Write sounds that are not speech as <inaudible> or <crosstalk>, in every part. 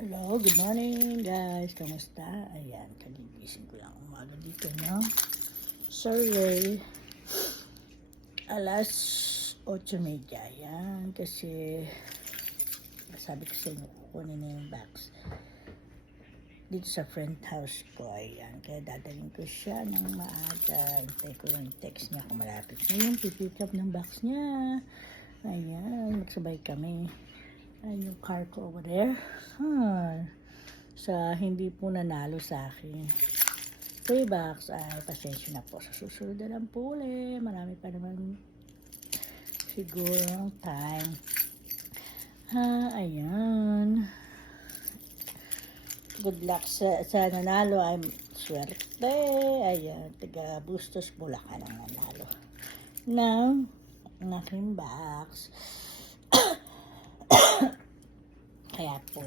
Hello, good morning guys. Kamusta? Ayan, kaligising ko lang umaga dito no. Survey. Alas 8.30. Ayan, kasi sabi ko sa inyo, kukunin na yung box. Dito sa friend house ko, ayan. Kaya dadalhin ko siya ng maaga. Hintay ko yung text niya kung malapit na pipick up ng box niya. Ayan, magsabay kami. Ayan yung car ko over there. Huh. Sa hindi po nanalo sa akin. Box ay pasensya na po. Sa susunod na lang po ulit. Marami pa naman siguro time. Ha, ayan. Good luck sa, sa nanalo. I'm swerte. Ayan, taga Bustos Bulacan ang nanalo. Now, ang aking box. Kaya po,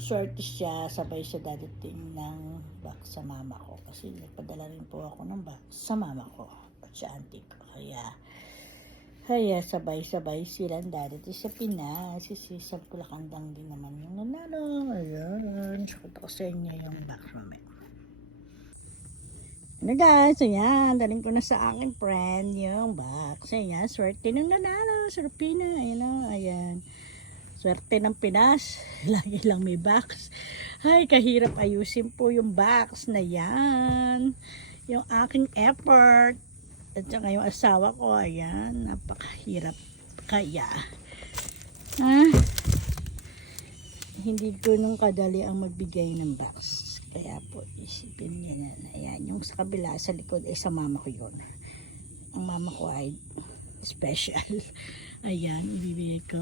swerte siya, sabay siya dadating ng box sa mama ko. Kasi nagpadala rin po ako ng box sa mama ko at sa auntie ko. Kaya, kaya sabay-sabay silang dadating sa Pinas. Si Sisal Kulakandang din naman yung nanalo. Ayan, sakot ako sa inyo yung box mamaya. Ano guys, ayan, daling ko na sa aking friend yung box. Ayan, swerte ng nanalo sa Rupina. Ayan o, ayan. Swerte ng Pinas. <laughs> Lagi lang may box. Ay, kahirap ayusin po yung box na yan. Yung aking effort. At saka yung asawa ko, ayan, napakahirap kaya. Ha? Hindi ko nung kadali ang magbigay ng box. Kaya po, isipin niya na, ayan, yung sa kabila, sa likod, ay sa mama ko yun. Ang mama ko ay special. <laughs> Ayan, ibibigay ko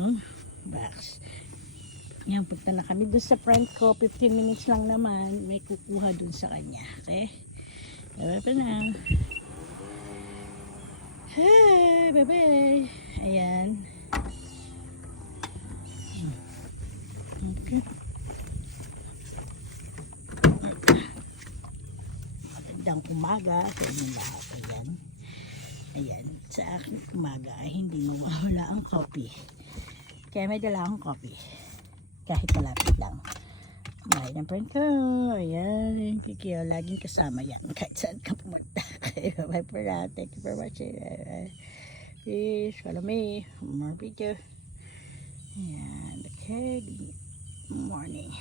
box. Yan, punta na kami dun sa friend ko. 15 minutes lang naman. May kukuha dun sa kanya. Okay? Bye pa na. Hey, bye-bye. Ayan. Okay. Magandang umaga sa inyo lahat. Ayan. Ayan. Sa aking umaga ay hindi mawawala ang coffee. Kaya may dala akong coffee. Kahit malapit lang. Bahay ng friend ko. Ayan. Kikyo, laging kasama yan. Kahit saan ka pumunta. <laughs> Kaya bye for now. Thank you for watching. Please follow me. More video. Ayan. Okay. Good morning.